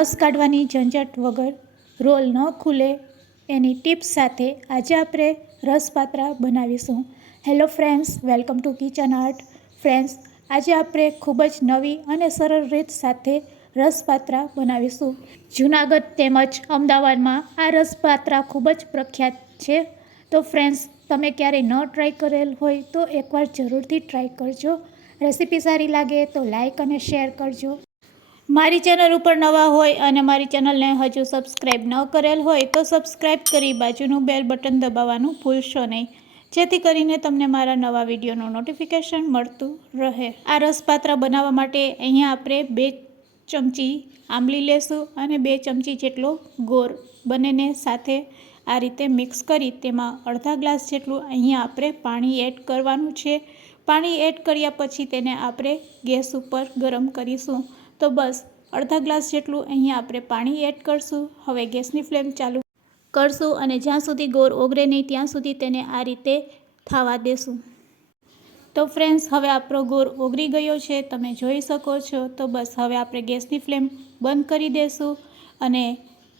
નસ કાઢવાની ઝંઝટ વગર રોલ ન ખુલે એની ટિપ્સ સાથે આજે આપણે રસપાત્રા બનાવીશું. Hello friends welcome to kitchen art friends આજે આપણે ખૂબ જ નવી અને સરળ રીત સાથે રસપાત્રા બનાવીશું. જૂનાગઢ તેમજ અમદાવાદમાં આ રસપાત્રા ખૂબ જ પ્રખ્યાત છે. તો ફ્રેન્ડ્સ તમે ક્યારેય ન ટ્રાય કરેલ હોય તો એકવાર જરૂરથી ટ્રાય કરજો. રેસીપી સારી લાગે તો લાઇક અને શેર કરજો. મારી ચેનલ ઉપર નવા હોય અને મારી ચેનલને હજુ સબસ્ક્રાઈબ ન કરેલ હોય તો સબસ્ક્રાઈબ કરી બાજુનું બેલ બટન દબાવવાનું ભૂલશો નહીં. જેથી કરીને તમને મારા નવા વિડીયોનું નોટિફિકેશન મળતું રહે. આ રસપાત્રા બનાવવા માટે અહીંયા આપણે બે ચમચી આંબલી લેશું અને બે ચમચી જેટલો ગોર બંનેને સાથે આ રીતે મિક્સ કરી તેમાં અડધા ગ્લાસ જેટલું અહીંયા આપણે પાણી એડ કરવાનું છે. પાણી એડ કર્યા પછી તેને આપણે ગેસ ઉપર ગરમ કરીશું. તો બસ, અડધા ગ્લાસ જેટલું અહીંયા આપણે પાણી એડ કરશું. હવે ગેસની ફ્લેમ ચાલુ કરશું અને જ્યાં સુધી ગોળ ઓગળે નહીં ત્યાં સુધી તેને આ રીતે થવા દેશું. તો ફ્રેન્ડ્સ, હવે આપણો ગોળ ઓગળી ગયો છે. તમે જોઈ શકો છો. તો બસ, હવે આપણે ગેસની ફ્લેમ બંધ કરી દેશું અને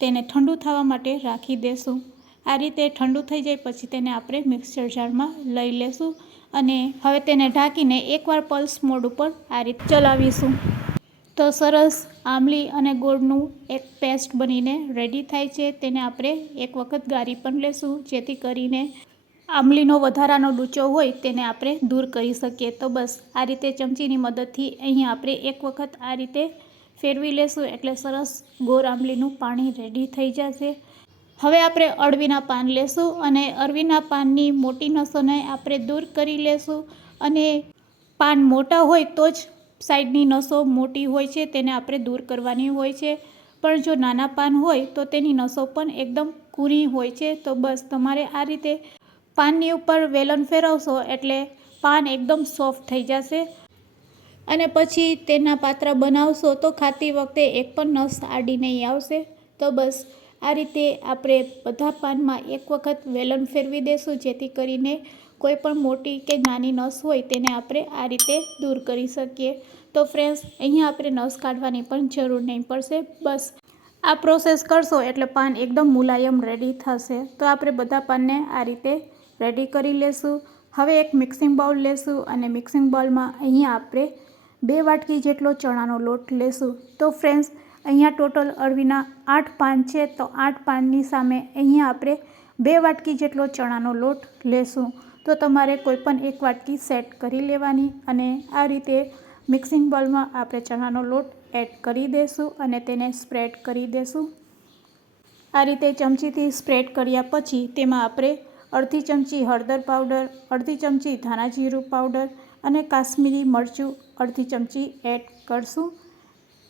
તેને ઠંડુ થવા માટે રાખી દેશું. આ રીતે ઠંડુ થઈ જાય પછી તેને આપણે મિક્સર જારમાં લઈ લેશું અને હવે તેને ઢાંકીને એકવાર પલ્સ મોડ ઉપર આ રીતે ચલાવીશું. તો સરસ આંબલી અને ગોળનું એક પેસ્ટ બનીને રેડી થાય છે. તેને આપણે એક વખત ગારી પણ લેશું, જેથી કરીને આંબલીનો વધારાનો ડૂચો હોય તેને આપણે દૂર કરી શકીએ. તો બસ, આ રીતે ચમચીની મદદથી અહીંયા આપણે એક વખત આ રીતે ફેરવી લેશું, એટલે સરસ ગોળ આંબલીનું પાણી રેડી થઈ જશે. હવે આપણે અળવીના પાન લેશું અને અળવીના પાનની મોટી નસોને આપણે દૂર કરી લેશું અને પાન મોટા હોય તો જ સાઈડની નસો મોટી હોય છે તેને આપણે દૂર કરવાની હોય છે. પણ જો નાના પાન હોય તો તેની નસો પણ એકદમ કૂરી હોય છે. તો બસ તમારે આ રીતે પાનની ઉપર વેલણ ફેરવશો એટલે પાન એકદમ સોફ્ટ થઈ જશે. અને પછી તેના પાત્રા બનાવશો તો ખાતી વખતે એક પણ નસ આડી નહીં આવશે. તો બસ આ રીતે આપણે બધા પાનમાં એક વખત વેલણ ફેરવી દેશું જેથી કરીને કોઈ પણ મોટી કે નાની નસ હોય તેને આપણે આ રીતે દૂર કરી શકીએ. તો ફ્રેન્ડ્સ અહીંયા આપણે નસ કાઢવાની પણ જરૂર નહીં પડશે. બસ, આ પ્રોસેસ કરશો એટલે પાન એકદમ મુલાયમ રેડી થશે. તો આપણે બધા પાનને આ રીતે રેડી કરી લેશું. હવે એક મિક્સિંગ બાઉલ લેશું અને મિક્સિંગ બાઉલમાં અહીંયા આપણે બે વાટકી જેટલો ચણાનો લોટ લેશું. તો ફ્રેન્ડ્સ અહીંયા ટોટલ અળવીના આઠ પાન છે. તો આઠ પાનની સામે અહીંયા આપણે બે વાટકી જેટલો ચણાનો લોટ લેશું. તો તમારે કોઈપણ એક વાટકી સેટ કરી લેવાની અને આ રીતે મિક્સિંગ બોલમાં આપણે ચણાનો લોટ એડ કરી દઈશું અને તેને સ્પ્રેડ કરી દઈશું આ રીતે ચમચીથી સ્પ્રેડ કર્યા પછી તેમાં આપણે અડધી ચમચી હળદર પાવડર, અડધી ચમચી ધાણા જીરું પાવડર અને કાશ્મીરી મરચું અડધી ચમચી એડ કરશું.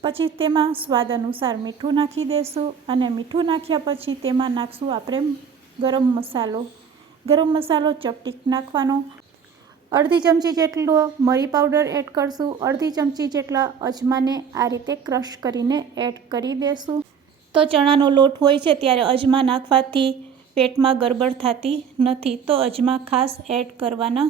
પછી તેમાં સ્વાદ અનુસાર મીઠું નાખી દઈશું અને મીઠું નાખ્યા પછી તેમાં નાખશું આપણે ગરમ મસાલો. ગરમ મસાલો ચપટીક નાખવાનો. અડધી ચમચી જેટલો મરી પાવડર એડ કરશું. અડધી ચમચી જેટલા અજમાને આ રીતે ક્રશ કરીને એડ કરી દેશું. તો ચણાનો લોટ હોય છે ત્યારે અજમા નાખવાથી પેટમાં ગરબડ થતી નથી. તો અજમા ખાસ એડ કરવાના.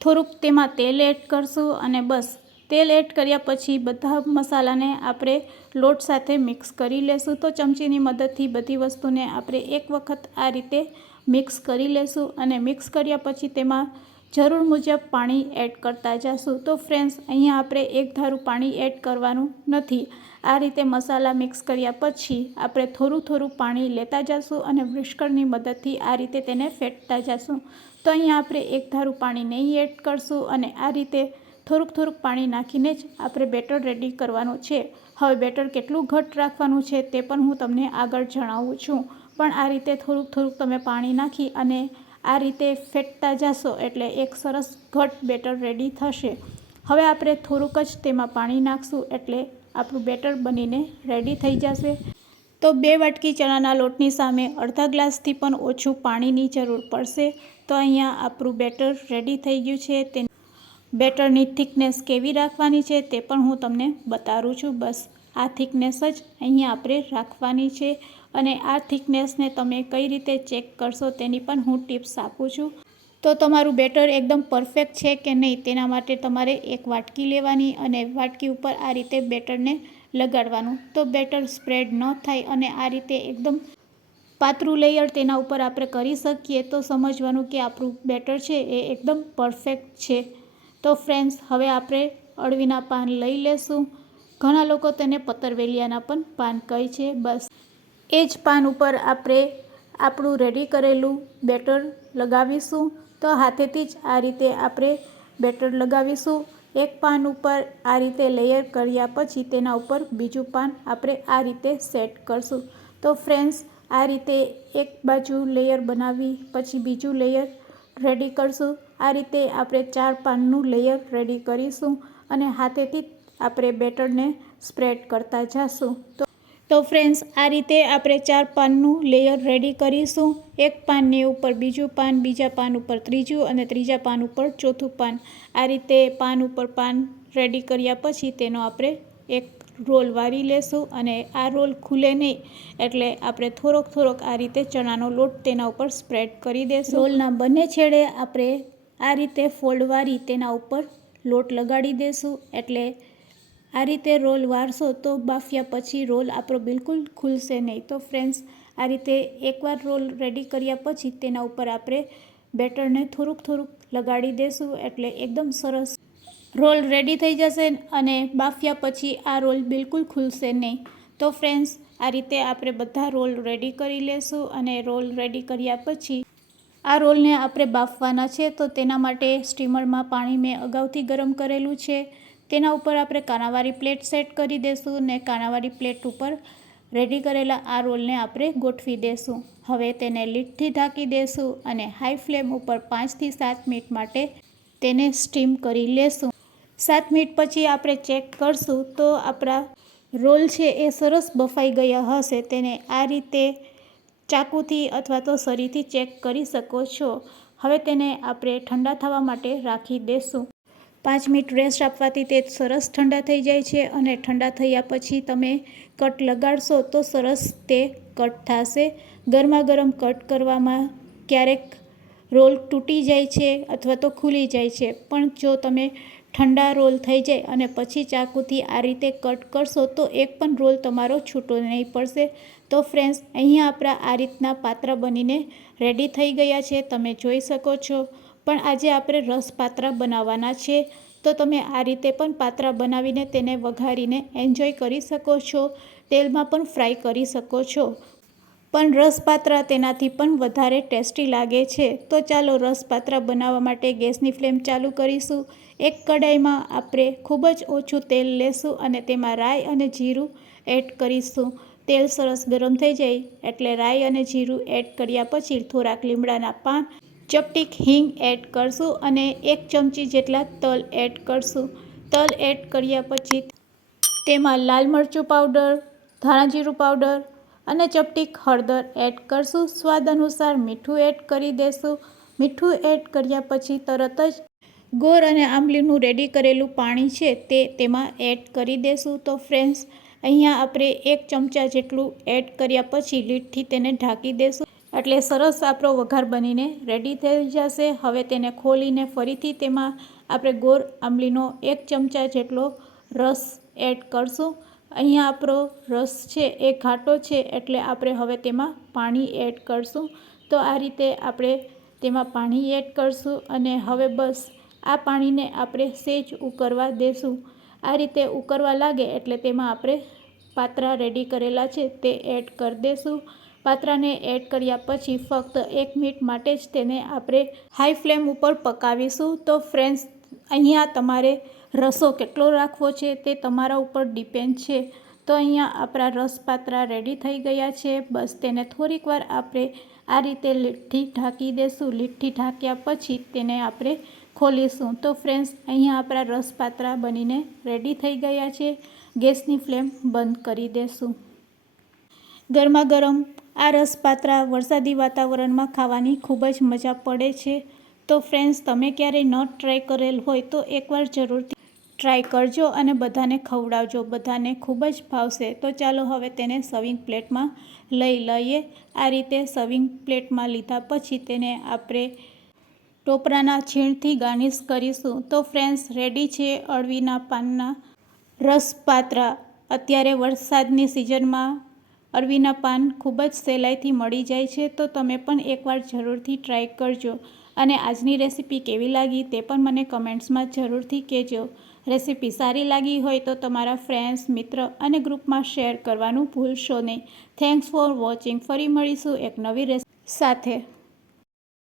થોડુંક તેમાં તેલ એડ કરશું અને બસ, તેલ એડ કર્યા પછી બધા મસાલાને આપણે લોટ સાથે મિક્સ કરી લેશું. તો ચમચીની મદદથી બધી વસ્તુને આપણે એક વખત આ રીતે મિક્સ કરી લેશું અને મિક્સ કર્યા પછી તેમાં જરૂર મુજબ પાણી એડ કરતા જશું. તો ફ્રેન્ડ્સ અહીંયા આપણે એક ધારું પાણી એડ કરવાનું નથી. આ રીતે મસાલા મિક્સ કર્યા પછી આપણે થોડું થોડું પાણી લેતા જશું અને વ્રિસ્કરની મદદથી આ રીતે તેને ફેટતા જશું. તો અહીંયા આપણે એક ધારું પાણી નહીં એડ કરશું અને આ રીતે થોડુંક થોડુંક પાણી નાખીને જ આપણે બેટર રેડી કરવાનું છે. હવે બેટર કેટલું ઘટ રાખવાનું છે તે પણ હું તમને આગળ જણાવું છું. પણ આ રીતે થોડુંક થોડુંક તમે પાણી નાખી અને આ રીતે ફેટતા જશો એટલે એક સરસ ઘટ બેટર રેડી થશે. હવે આપણે થોડુંક જ તેમાં પાણી નાખશું એટલે આપણું બેટર બનીને રેડી થઈ જશે. તો બે વાટકી ચણાના લોટની સામે અડધા ગ્લાસથી પણ ઓછું પાણીની જરૂર પડશે. તો અહીંયા આપણું બેટર રેડી થઈ ગયું છે. તે બેટરની થિકનેસ કેવી રાખવાની છે તે પણ હું તમને બતાવું છું. બસ આ થિકનેસ જ અહીંયા આપણે રાખવાની છે. અને આ થિકનેસને તમે કઈ રીતે ચેક કરશો તેની પણ હું ટિપ્સ આપું છું. તો તમારું બેટર એકદમ પરફેક્ટ છે કે નહીં તેના માટે તમારે એક વાટકી લેવાની અને વાટકી ઉપર આ રીતે બેટરને લગાડવાનું. તો બેટર સ્પ્રેડ ન થાય અને આ રીતે એકદમ પાતળું લેયર તેના ઉપર આપણે કરી શકીએ તો સમજવાનું કે આપણું બેટર છે એ એકદમ પરફેક્ટ છે. તો ફ્રેન્ડ્સ, હવે આપણે અળવીના પાન લઈ લેશું. ઘણા લોકો તેને પતરવેલિયાના પણ પાન કહે છે. બસ. એ જ પાન ઉપર આપણે આપણું રેડી કરેલું બેટર લગાવીશું. તો હાથેથી જ આ રીતે આપણે બેટર લગાવીશું. એક પાન ઉપર આ રીતે લેયર કર્યા પછી તેના ઉપર બીજું પાન આપણે આ રીતે સેટ કરશું. તો ફ્રેન્ડ્સ આ રીતે એક બાજુ લેયર બનાવી પછી બીજું લેયર રેડી કરશું. આ રીતે આપણે ચાર પાનનું લેયર રેડી કરીશું અને હાથેથી આપણે બેટરને સ્પ્રેડ કરતા જઈશું તો તો ફ્રેન્ડ્સ, આ રીતે આપણે ચાર પાનનું લેયર રેડી કરીશું. એક પાનની ઉપર બીજું પાન, બીજા પાન ઉપર ત્રીજું અને ત્રીજા પાન ઉપર ચોથું પાન. આ રીતે પાન ઉપર પાન રેડી કર્યા પછી તેનો આપણે એક રોલ વારી લેશું અને આ રોલ ખુલે નહીં એટલે આપણે થોડોક થોડોક આ રીતે ચણાનો લોટ તેના ઉપર સ્પ્રેડ કરી દેશું. રોલના બંને છેડે આપણે આ રીતે ફોલ્ડ વારી તેના ઉપર લોટ લગાડી દેશું એટલે આ રીતે રોલ વારશો તો બાફ્યા પછી રોલ આપણો બિલકુલ ખુલશે નહીં. તો ફ્રેન્ડ્સ, આ રીતે એકવાર રોલ રેડી કર્યા પછી તેના ઉપર આપણે બેટરને થોડુંક થોડુંક લગાડી દેશું એટલે એકદમ સરસ રોલ રેડી થઈ જશે અને બાફ્યા પછી આ રોલ બિલકુલ ખુલશે નહીં. તો ફ્રેન્ડ્સ, આ રીતે આપણે બધા રોલ રેડી કરી લેશું અને રોલ રેડી કર્યા પછી આ રોલને આપણે બાફવાના છે. તો તેના માટે સ્ટીમરમાં પાણી મેં અગાઉથી ગરમ કરેલું છે. તેના ઉપર આપણે કાણાવાળી પ્લેટ સેટ કરી દઈશું ને કાણાવાળી પ્લેટ ઉપર રેડી કરેલા આ રોલને આપણે ગોઠવી દેશું. હવે તેને લીટથી ઢાંકી દેશું અને હાઈ ફ્લેમ ઉપર પાંચથી સાત મિનિટ માટે તેને સ્ટીમ કરી લેશું. સાત મિનિટ પછી આપણે ચેક કરશું તો આપણા રોલ છે એ સરસ બફાઈ ગયા હશે. તેને આ રીતે ચાકુથી અથવા તો સરીથી ચેક કરી શકો છો. હવે તેને આપણે ઠંડા થવા માટે રાખી દેશું. પાંચ મિનિટ રેસ્ટ આપવાથી તે સરસ ઠંડા થઈ જાય છે અને ઠંડા થયા પછી તમે કટ લગાડશો તો સરસ તે કટ થશે. ગરમા ગરમ કટ કરવામાં ક્યારેક રોલ તૂટી જાય છે અથવા તો ખુલી જાય છે. પણ જો તમે ઠંડા રોલ થઈ જાય અને પછી ચાકુથી આ રીતે કટ કરશો તો એક પણ રોલ તમારો છૂટો નહીં પડશે. તો ફ્રેન્ડ્સ અહીંયા આપણા આ રીતના પાત્ર બનીને રેડી થઈ ગયા છે. તમે જોઈ શકો છો. પણ આજે આપણે રસ પાત્રા બનાવવાના છે. તો તમે આ રીતે પણ પાત્રા બનાવીને તેને વઘારીને એન્જોય કરી શકો છો. તેલમાં પણ ફ્રાય કરી શકો છો. પણ રસપાત્રા તેનાથી પણ વધારે ટેસ્ટી લાગે છે. તો ચાલો રસપાત્રા બનાવવા માટે ગેસની ફ્લેમ ચાલુ કરીશું. એક કડાઈમાં આપણે ખૂબ જ ઓછું તેલ લેશું અને તેમાં રાઈ અને જીરું એડ કરીશું. તેલ સરસ ગરમ થઈ જાય એટલે રાઈ અને જીરું એડ કર્યા પછી થોડાક લીમડાના પાન ચપટીક હિંગ એડ કરશું અને એક ચમચી જેટલા તલ એડ કરશું. તલ એડ કર્યા પછી તેમાં લાલ મરચું પાવડર ધાણાજીરું પાવડર અને ચપટીક હળદર એડ કરશું. સ્વાદ અનુસાર મીઠું એડ કરી દેશું. મીઠું એડ કર્યા પછી તરત જ ગોળ અને આંબલીનું રેડી કરેલું પાણી છે તે તેમાં એડ કરી દેશું. તો ફ્રેન્ડ્સ, અહીંયા આપણે એક ચમચા જેટલું એડ કર્યા પછી લીટથી તેને ઢાંકી દેશું. એટલે સરસ આપણો વઘાર બનીને રેડી થઈ જશે. હવે તેને ખોલીને ફરીથી તેમાં આપણે ગોર આંબલીનો એક ચમચા જેટલો રસ એડ કરશું. અહીંયા આપણો રસ છે એ ઘાટો છે એટલે આપણે હવે તેમાં પાણી એડ કરશું. તો આ રીતે આપણે તેમાં પાણી એડ કરશું અને હવે બસ આ પાણીને આપણે સેજ ઉકરવા દેશું. આ રીતે ઉકરવા લાગે એટલે તેમાં આપણે પાત્રા રેડી કરેલા છે તે એડ કરી દેશું. પાત્રાને એડ કર્યા પછી ફક્ત એક મિનિટ માટે જ તેને આપણે હાઈ ફ્લેમ ઉપર પકાવીશું. તો ફ્રેન્ડ્સ, અહીંયા તમારે રસો કેટલો રાખવો છે તે તમારા ઉપર ડિપેન્ડ છે. તો અહીંયા આપણા રસ પાત્રા રેડી થઈ ગયા છે. બસ તેને થોડીક વાર આપણે આ રીતે લીઠ્ઠી ઢાંકી દેશું. લીઠ્ઠી ઢાંક્યા પછી તેને આપણે ખોલીશું. તો ફ્રેન્ડ્સ, અહીંયા આપણા રસ પાત્રા બનીને રેડી થઈ ગયા છે. ગેસની ફ્લેમ બંધ કરી દેશું. ગરમા ગરમ આ રસપાત્રા વરસાદી વાતાવરણમાં ખાવાની ખૂબ જ મજા પડે છે. તો ફ્રેન્ડ્સ તમે ક્યારેય ન ટ્રાય કરેલ હોય તો એકવાર જરૂરથી ટ્રાય કરજો અને બધાને ખવડાવજો. બધાને ખૂબ જ ભાવશે. તો ચાલો હવે તેને સર્વિંગ પ્લેટમાં લઈ લઈએ. આ રીતે સર્વિંગ પ્લેટમાં લીધા પછી તેને આપણે ટોપરાના છીણથી ગાર્નિશ કરીશું. તો ફ્રેન્ડ્સ રેડી છે અળવીના પાનના રસપાત્રા. અત્યારે વરસાદની સિઝનમાં અરવીના પાન ખૂબ જ સહેલાઈથી મળી જાય છે, તો તમે પણ એકવાર જરૂરથી ટ્રાય કરજો. અને આજની રેસીપી કેવી લાગી તે પણ મને કમેન્ટ્સમાં જરૂરથી કહેજો. રેસીપી સારી લાગી હોય તો તમારા ફ્રેન્ડ્સ, મિત્ર અને ગ્રુપમાં શેર કરવાનું ભૂલશો નહીં. Thanks for watching. ફરી મળીશું એક નવી રેસીપી સાથે.